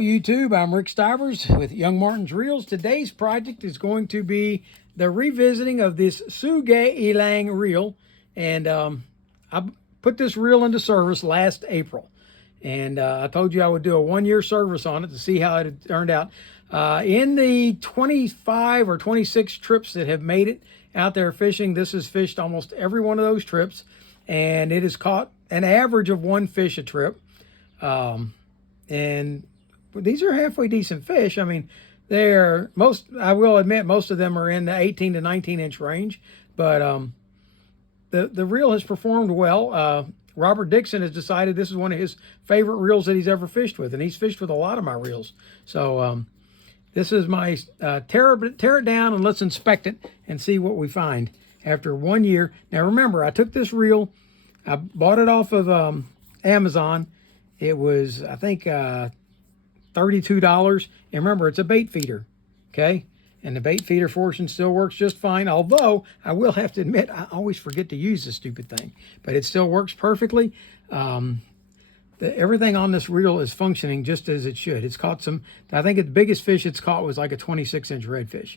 YouTube, I'm Rick Stivers with Young Martin's Reels. Today's project is going to be the revisiting of this Sougayilang reel. And I put this reel into service last April. And I told you I would do a 1-year service on it to see how it had turned out. In the 25 or 26 trips that have made it out there fishing, this has fished almost every one of those trips. And it has caught an average of 1 fish a trip. And these are halfway decent fish. I mean, they're most, I will admit, most of them are in the 18 to 19 inch range, but the reel has performed well. Robert Dixon has decided this is one of his favorite reels that he's ever fished with, and he's fished with a lot of my reels. So this is my tear it down and let's inspect it and see what we find after 1 year. Now remember, I took this reel, I bought it off of Amazon. It was, I think, $32. And remember, it's a bait feeder, okay? And the bait feeder portion still works just fine, although I will have to admit, I always forget to use this stupid thing. But it still works perfectly. Everything on this reel is functioning just as it should. It's caught some, I think the biggest fish it's caught was like a 26-inch redfish.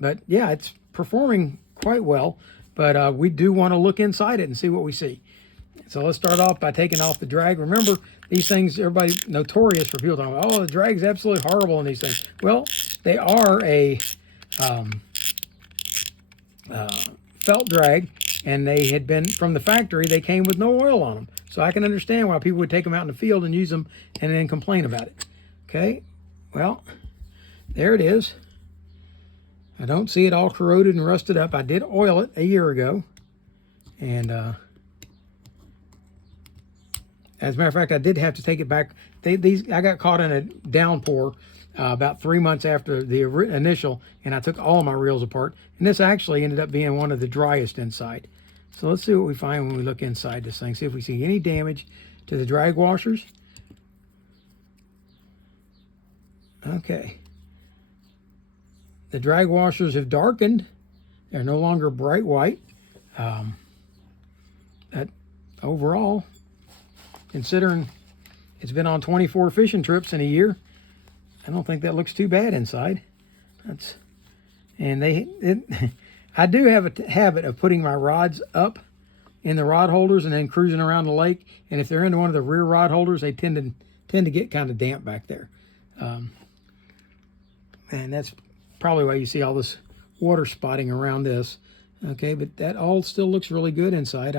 But yeah, it's performing quite well. But we do want to look inside it and see what we see. So let's start off by taking off the drag. Remember, these things, everybody's notorious for people talking about, oh, the drag's absolutely horrible in these things. Well, they are a felt drag, and they had been, from the factory, they came with no oil on them. So I can understand why people would take them out in the field and use them and then complain about it. Okay, well, there it is. I don't see it all corroded and rusted up. I did oil it a year ago, and as a matter of fact, I did have to take it back. I got caught in a downpour about 3 months after the initial, and I took all of my reels apart. And this actually ended up being one of the driest inside. So let's see what we find when we look inside this thing. See if we see any damage to the drag washers. Okay. The drag washers have darkened. They're no longer bright white. That overall, considering it's been on 24 fishing trips in a year, I don't think that looks too bad inside. I do have a habit of putting my rods up in the rod holders and then cruising around the lake. And if they're into one of the rear rod holders, they tend to get kind of damp back there. And that's probably why you see all this water spotting around this. Okay, but that all still looks really good inside.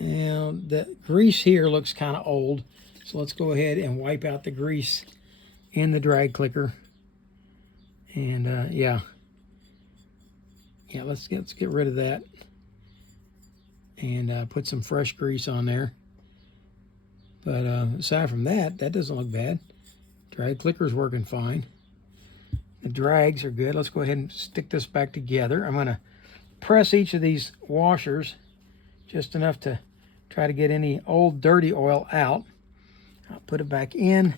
And the grease here looks kind of old, so let's go ahead and wipe out the grease in the drag clicker. And yeah, let's get rid of that and put some fresh grease on there. But aside from that, that doesn't look bad. Drag clicker's working fine. The drags are good. Let's go ahead and stick this back together. I'm going to press each of these washers just enough to try to get any old dirty oil out. I'll put it back in,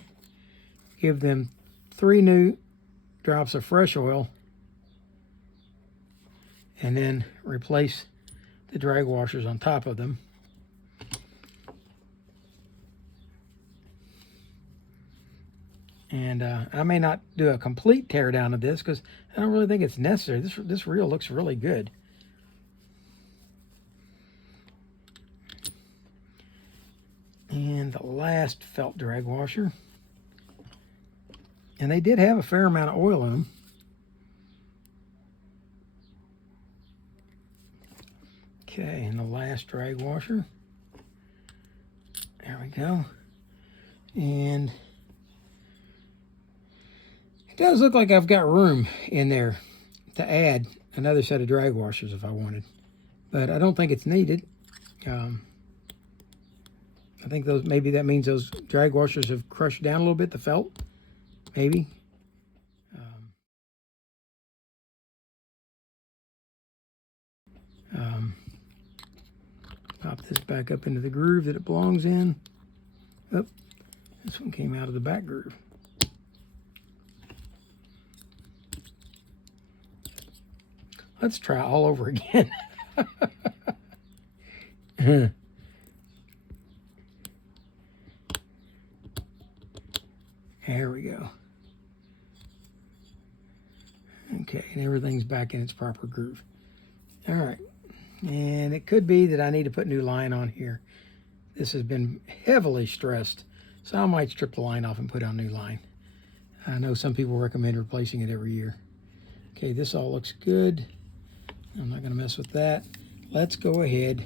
give them 3 new drops of fresh oil, and then replace the drag washers on top of them. And I may not do a complete tear down of this because I don't really think it's necessary. This reel looks really good. And the last felt drag washer. And they did have a fair amount of oil in them. Okay, and the last drag washer. There we go. And it does look like I've got room in there to add another set of drag washers if I wanted. But I don't think it's needed. I think maybe that means those drag washers have crushed down a little bit, the felt, maybe. Pop this back up into the groove that it belongs in. Oh, this one came out of the back groove. Let's try all over again. There we go. Okay, and everything's back in its proper groove. All right, and it could be that I need to put new line on here. This has been heavily stressed, so I might strip the line off and put on new line. I know some people recommend replacing it every year. Okay, this all looks good. I'm not going to mess with that. Let's go ahead.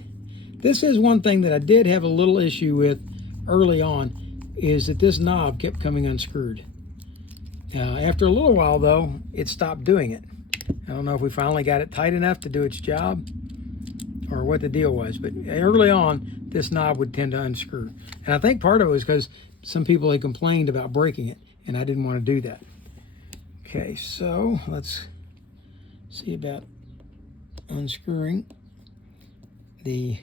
This is one thing that I did have a little issue with early on, is that this knob kept coming unscrewed. After a little while, though, it stopped doing it. I don't know if we finally got it tight enough to do its job or what the deal was, but early on, this knob would tend to unscrew. And I think part of it was because some people had complained about breaking it, and I didn't want to do that. Okay, so let's see about unscrewing the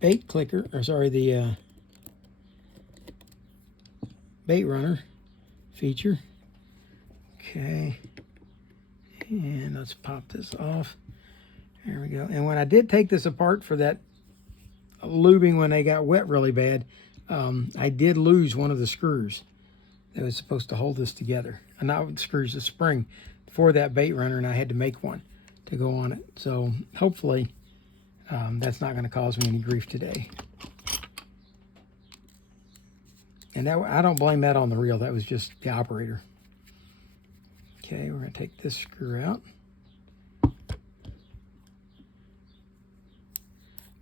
bait clicker, or sorry, the bait runner feature. Okay, and let's pop this off. There we go. And when I did take this apart for that lubing when they got wet really bad, I did lose one of the screws that was supposed to hold this together. And not the screws, the spring for that bait runner, and I had to make one to go on it. So hopefully that's not going to cause me any grief today. And that, I don't blame that on the reel. That was just the operator. Okay, we're going to take this screw out.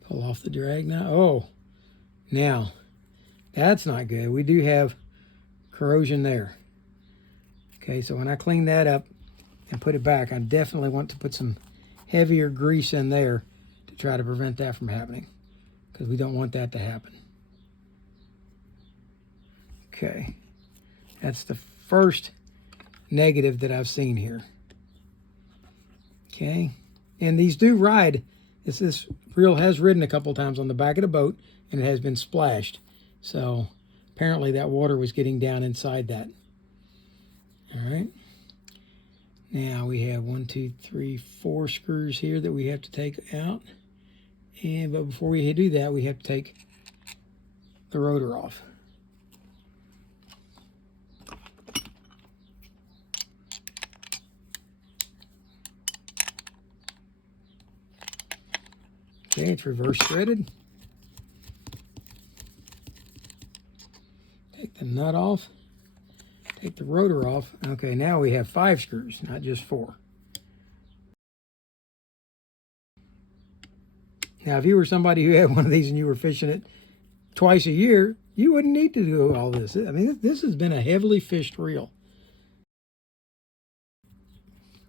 Pull off the drag now. Oh, now, that's not good. We do have corrosion there. Okay, so when I clean that up and put it back, I definitely want to put some heavier grease in there to try to prevent that from happening, because we don't want that to happen. Okay, that's the first negative that I've seen here. Okay, and these do ride. This reel has ridden a couple times on the back of the boat, and it has been splashed. So apparently that water was getting down inside that. All right. Now we have 1, 2, 3, 4 screws here that we have to take out. But before we do that, we have to take the rotor off. Okay, it's reverse threaded. Take the nut off. Take the rotor off. Okay, now we have 5 screws, not just 4. Now, if you were somebody who had one of these and you were fishing it twice a year, you wouldn't need to do all this. I mean, this has been a heavily fished reel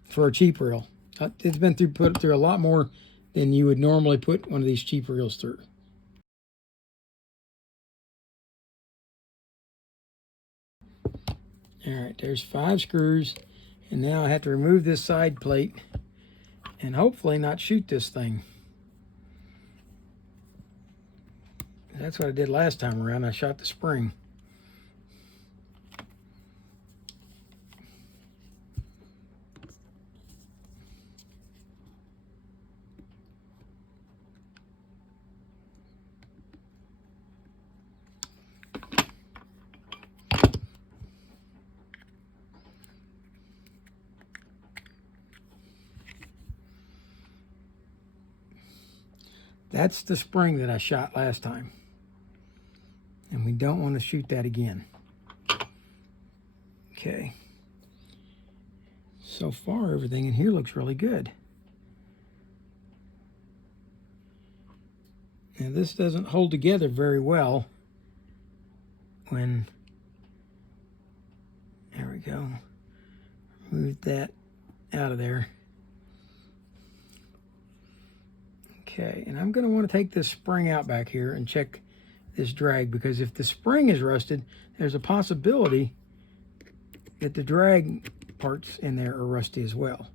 for a cheap reel. It's been put through a lot more than you would normally put one of these cheap reels through. All right, there's 5 screws, and now I have to remove this side plate and hopefully not shoot this thing. That's what I did last time around. I shot the spring. That's the spring that I shot last time. And we don't want to shoot that again. Okay. So far, everything in here looks really good. Now, this doesn't hold together very well when... There we go. Move that out of there. Okay, and I'm going to want to take this spring out back here and check this drag, because if the spring is rusted, there's a possibility that the drag parts in there are rusty as well.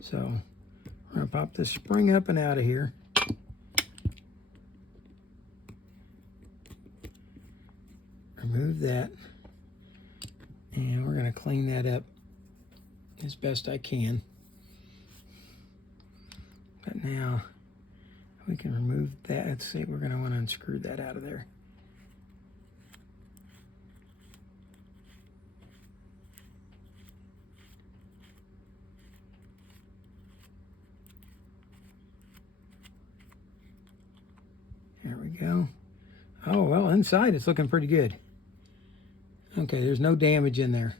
So we're going to pop this spring up and out of here. Remove that. And we're going to clean that up as best I can. But now we can remove that. Let's see, we're going to want to unscrew that out of there. we go. Oh, well, inside it's looking pretty good. Okay, there's no damage in there.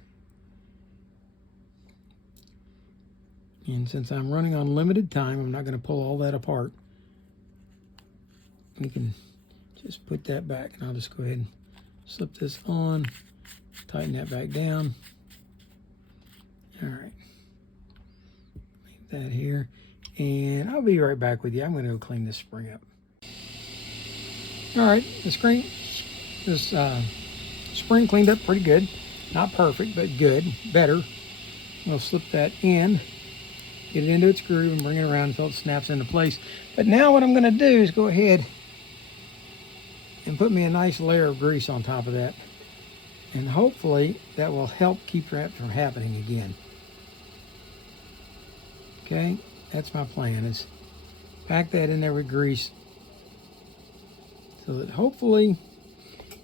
And since I'm running on limited time, I'm not going to pull all that apart. We can just put that back, and I'll just go ahead and slip this on, tighten that back down. All right. Leave that here. And I'll be right back with you. I'm going to go clean this spring up. All right, this spring cleaned up pretty good. Not perfect, but good, better. We'll slip that in, get it into its groove, and bring it around until it snaps into place. But now what I'm going to do is go ahead and put me a nice layer of grease on top of that. And hopefully that will help keep that from happening again. Okay, that's my plan, is pack that in there with grease so that hopefully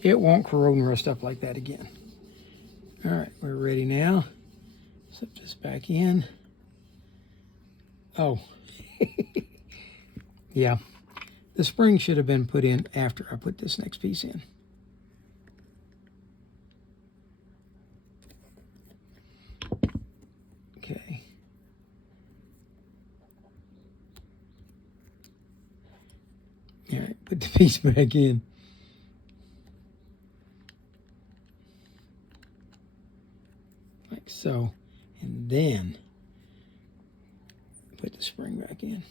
it won't corrode and rust up like that again. All right, we're ready now. Slip this back in. Oh, yeah. The spring should have been put in after I put this next piece in. Okay. All right, put the piece back in. Like so. And then put the spring back in.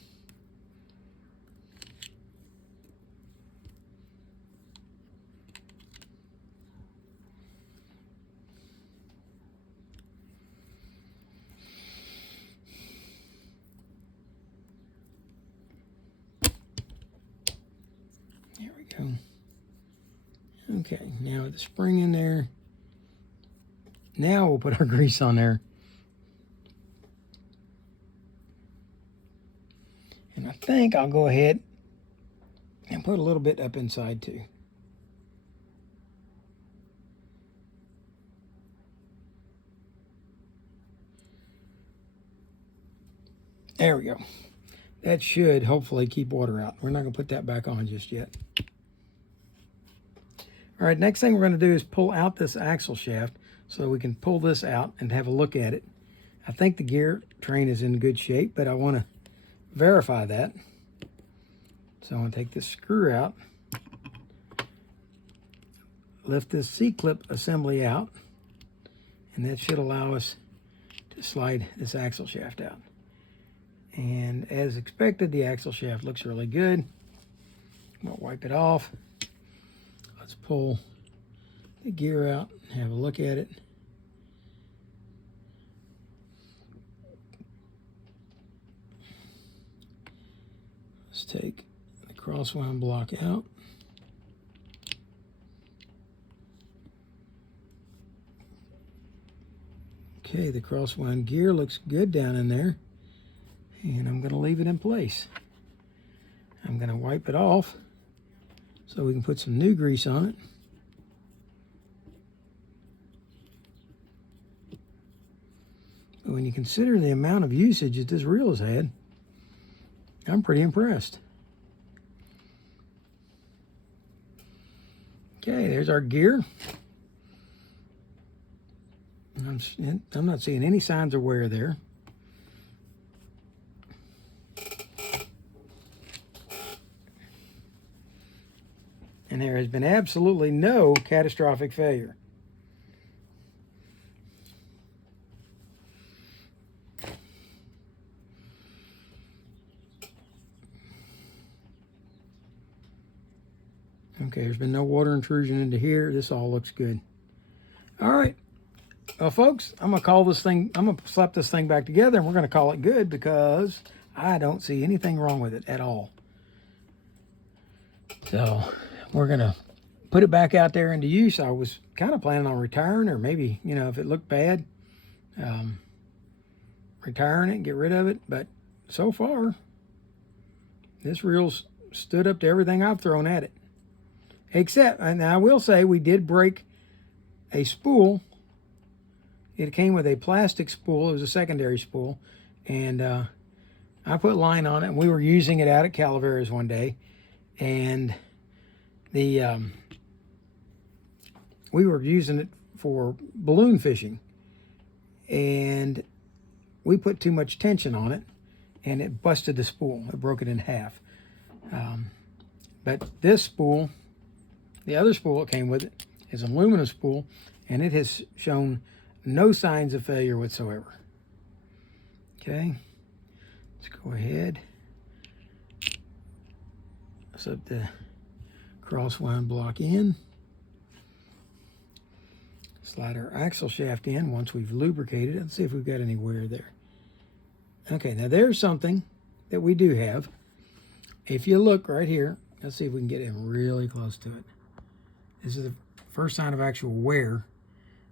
There we go. Okay, now with the spring in there, now we'll put our grease on there. And I think I'll go ahead and put a little bit up inside too. There we go. That should hopefully keep water out. We're not going to put that back on just yet. All right, next thing we're going to do is pull out this axle shaft so we can pull this out and have a look at it. I think the gear train is in good shape, but I want to verify that. So I'm going to take this screw out, lift this C-clip assembly out, and that should allow us to slide this axle shaft out. And as expected, the axle shaft looks really good. I'm going to wipe it off. Let's pull the gear out and have a look at it. Let's take the crosswind block out. Okay, the crosswind gear looks good down in there. And I'm going to leave it in place. I'm going to wipe it off so we can put some new grease on it. But when you consider the amount of usage that this reel has had, I'm pretty impressed. Okay, there's our gear. I'm not seeing any signs of wear there. And there has been absolutely no catastrophic failure. Okay, there's been no water intrusion into here. This all looks good. All right. Well, folks, I'm going to slap this thing back together, and we're going to call it good because I don't see anything wrong with it at all. So we're going to put it back out there into use. I was kind of planning on retiring, or maybe, you know, if it looked bad, retiring it and get rid of it. But so far, this reel's stood up to everything I've thrown at it. Except, and I will say, we did break a spool. It came with a plastic spool. It was a secondary spool. And I put line on it, and we were using it out at Calaveras one day. And we were using it for balloon fishing, and we put too much tension on it, and it busted the spool. It broke it in half. But this spool, the other spool that came with it, is an aluminum spool, and it has shown no signs of failure whatsoever. Okay, let's go ahead. Slip the crosswind block in. Slide our axle shaft in once we've lubricated it and see if we've got any wear there. Okay, now there's something that we do have. If you look right here, let's see if we can get in really close to it. This is the first sign of actual wear.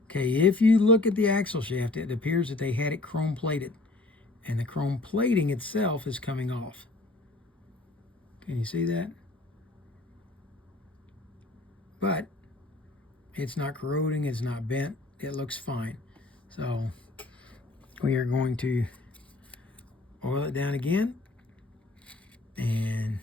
Okay, if you look at the axle shaft, it appears that they had it chrome plated, and the chrome plating itself is coming off. Can you see that? But it's not corroding, it's not bent, it looks fine. So we are going to oil it down again and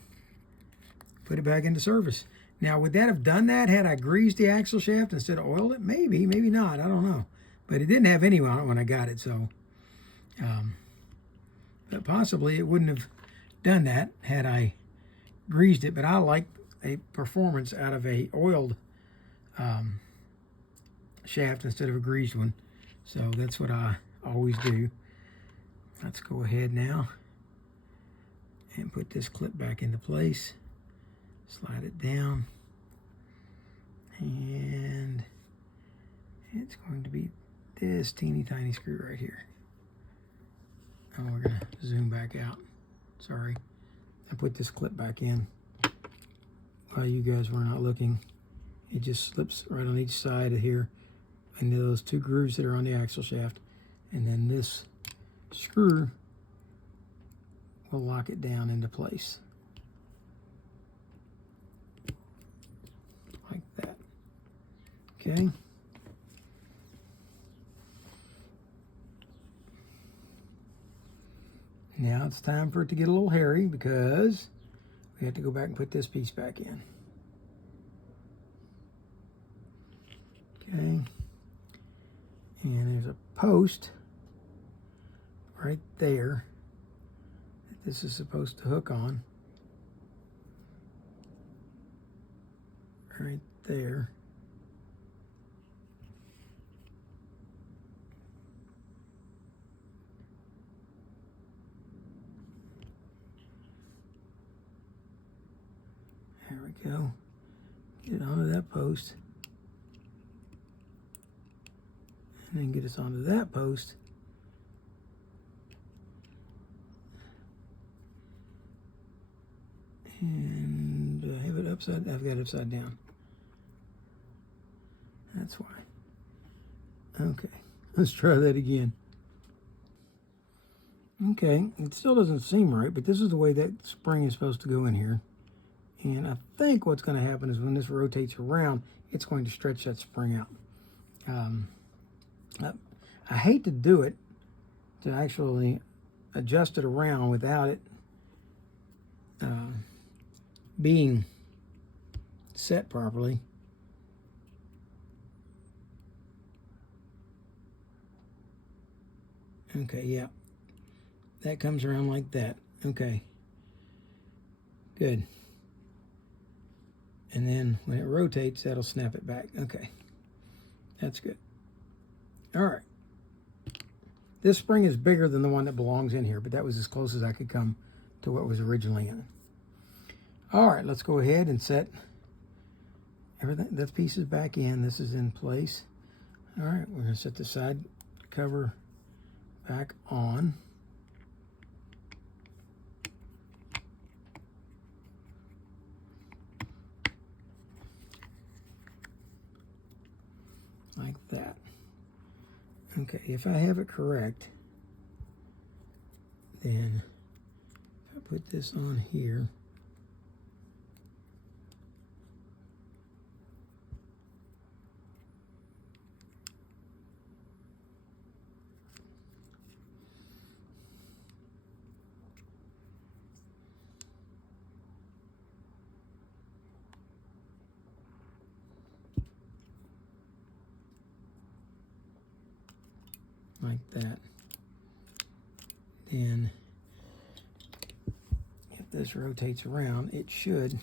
put it back into service. Now, would that have done that had I greased the axle shaft instead of oiled it? Maybe, maybe not, I don't know. But it didn't have any on it when I got it, so but possibly it wouldn't have done that had I greased it. But I like a performance out of a oiled shaft instead of a greased one, so that's what I always do. Let's go ahead now and put this clip back into place. Slide it down, and it's going to be this teeny tiny screw right here. And we're going to zoom back out. Sorry, I put this clip back in while you guys were not looking. It just slips right on each side of here into those two grooves that are on the axle shaft, and then this screw will lock it down into place like that. Okay, now it's time for it to get a little hairy because we have to go back and put this piece back in. Okay, and there's a post right there that this is supposed to hook on. Right there. There we go. Get it onto that post. And then get us onto that post. And I have it upside, I've got it upside down. That's why. Okay, let's try that again. Okay, it still doesn't seem right, but this is the way that spring is supposed to go in here. And I think what's going to happen is when this rotates around, it's going to stretch that spring out. I hate to do it, to actually adjust it around without it being set properly. Okay, yeah. That comes around like that. Okay. Good. And then when it rotates, that'll snap it back. Okay. That's good. All right. This spring is bigger than the one that belongs in here, but that was as close as I could come to what was originally in it. All right, let's go ahead and set everything. That piece is back in. This is in place. All right, we're going to set the side cover back on. Like that. Okay, if I have it correct, then if I put this on here, like that. Then if this rotates around, it should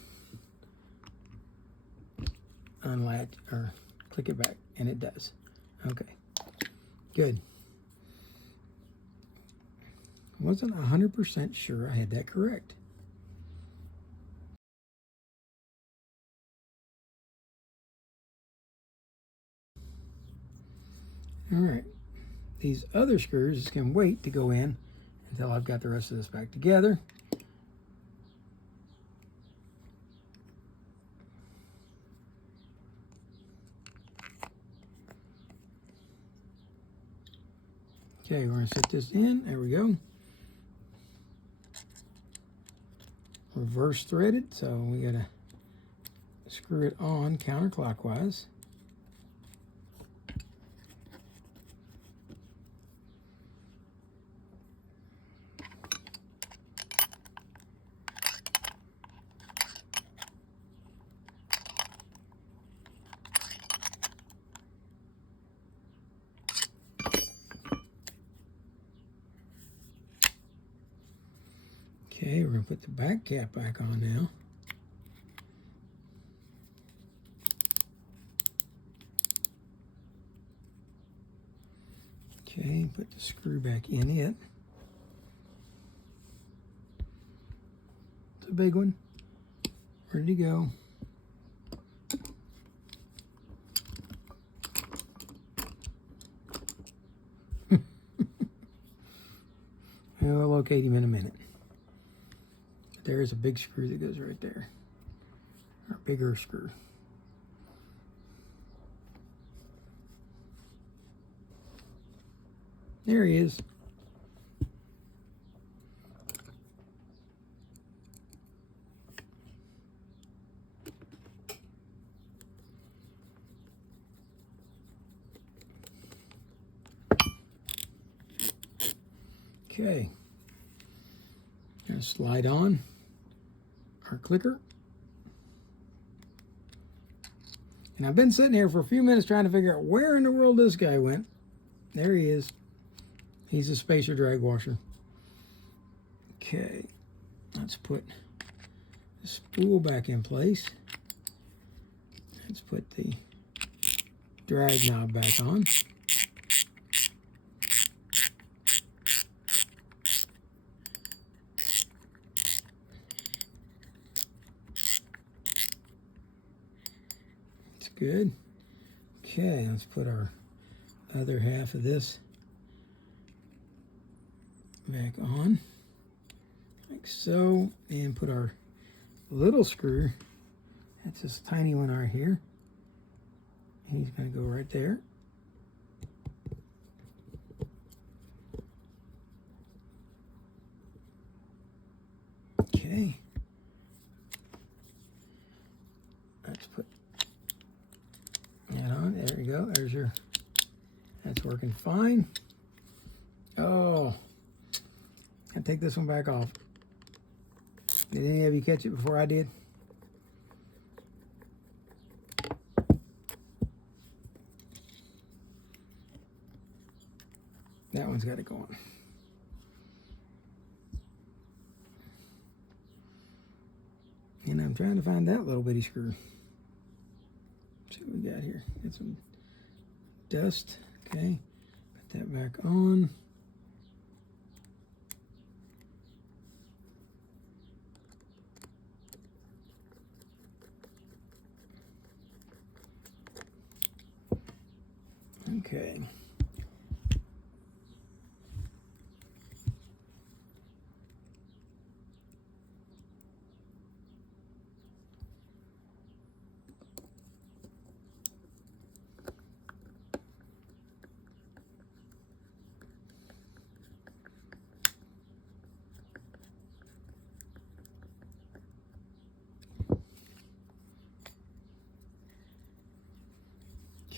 unlatch or click it back, and it does. Okay, good. Wasn't 100% sure I had that correct. All right, these other screws can wait to go in until I've got the rest of this back together. Okay, we're going to set this in. There we go. Reverse threaded, so we got to screw it on counterclockwise. Okay, we're going to put the back cap back on now. Okay, put the screw back in it. It's a big one. Ready to go. We'll locate him in a minute. There's a big screw that goes right there. Or a bigger screw. There he is. Okay. Gonna slide on our clicker. And I've been sitting here for a few minutes trying to figure out where in the world this guy went. There he is. He's a spacer drag washer. Okay, let's put the spool back in place. Let's put the drag knob back on. It's good. Okay, let's put our other half of this back on, like so, and put our little screw, that's this tiny one right here, he's going to go right there. Okay, let's put that on. There you go. There's your, that's working fine. Oh, I'll take this one back off. Did any of you catch it before I did? That one's got it going. And I'm trying to find that little bitty screw. Let's see what we got here. Get some dust. Okay, put that back on. Okay.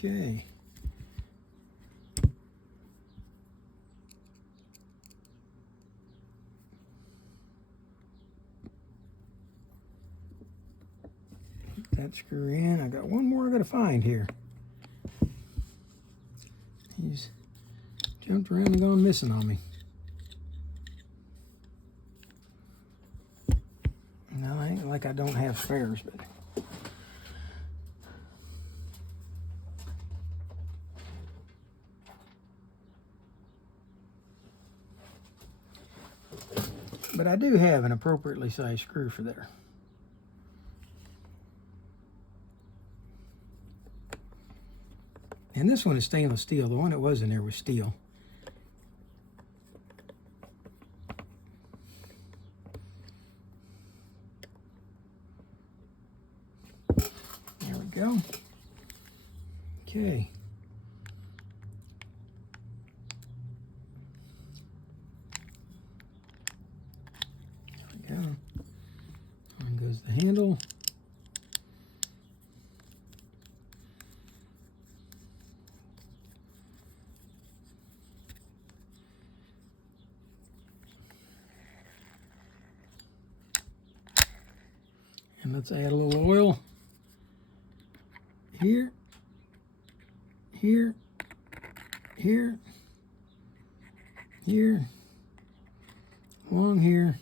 Okay. That screw in. I got one more I got to find here. He's jumped around and gone missing on me. No, it ain't like I don't have spares, but I do have an appropriately sized screw for there. And this one is stainless steel. The one that was in there was steel. There we go. Okay. There we go. On goes the handle. And let's add a little oil here, here, here, here, along here,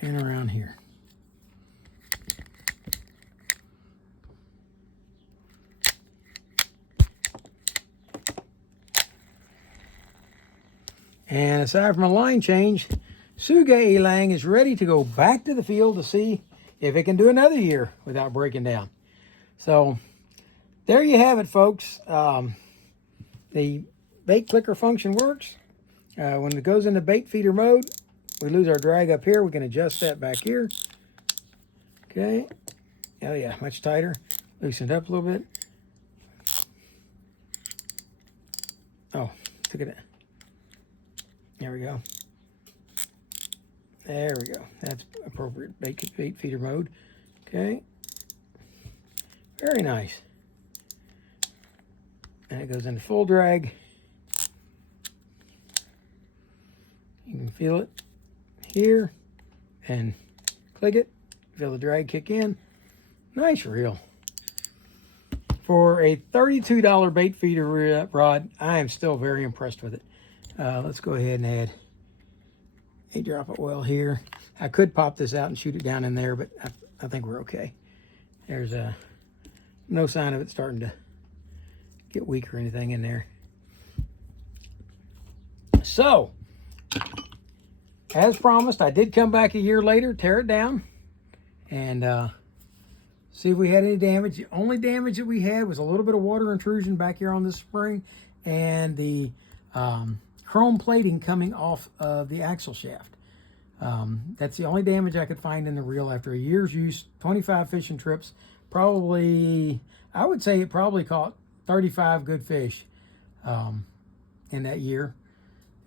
and around here. And aside from a line change, Sougayilang is ready to go back to the field to see if it can do another year without breaking down. So there you have it, folks. The bait clicker function works. When it goes into bait feeder mode, we lose our drag up here. We can adjust that back here. Okay. Oh yeah, much tighter. Loosened up a little bit. Oh, look at it. There we go. There we go. That's appropriate bait feeder mode. Okay. Very nice. And it goes into full drag. You can feel it here and click it. Feel the drag kick in. Nice reel. For a $32 bait feeder rod, I am still very impressed with it. Let's go ahead and add a drop of oil here. I could pop this out and shoot it down in there, but I think we're okay. There's no sign of it starting to get weak or anything in there. So, as promised, I did come back a year later, tear it down, and see if we had any damage. The only damage that we had was a little bit of water intrusion back here on this spring, and the chrome plating coming off of the axle shaft. That's the only damage I could find in the reel after a year's use, 25 fishing trips. Probably, I would say it probably caught 35 good fish in that year.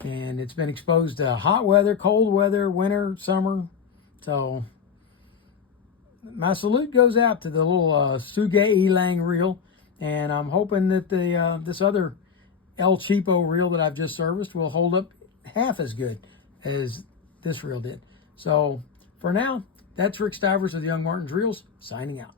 And it's been exposed to hot weather, cold weather, winter, summer. So my salute goes out to the little Sougayilang reel. And I'm hoping that the this other El Cheapo reel that I've just serviced will hold up half as good as this reel did. So for now, that's Rick Stivers of the Young Martin's Reels signing out.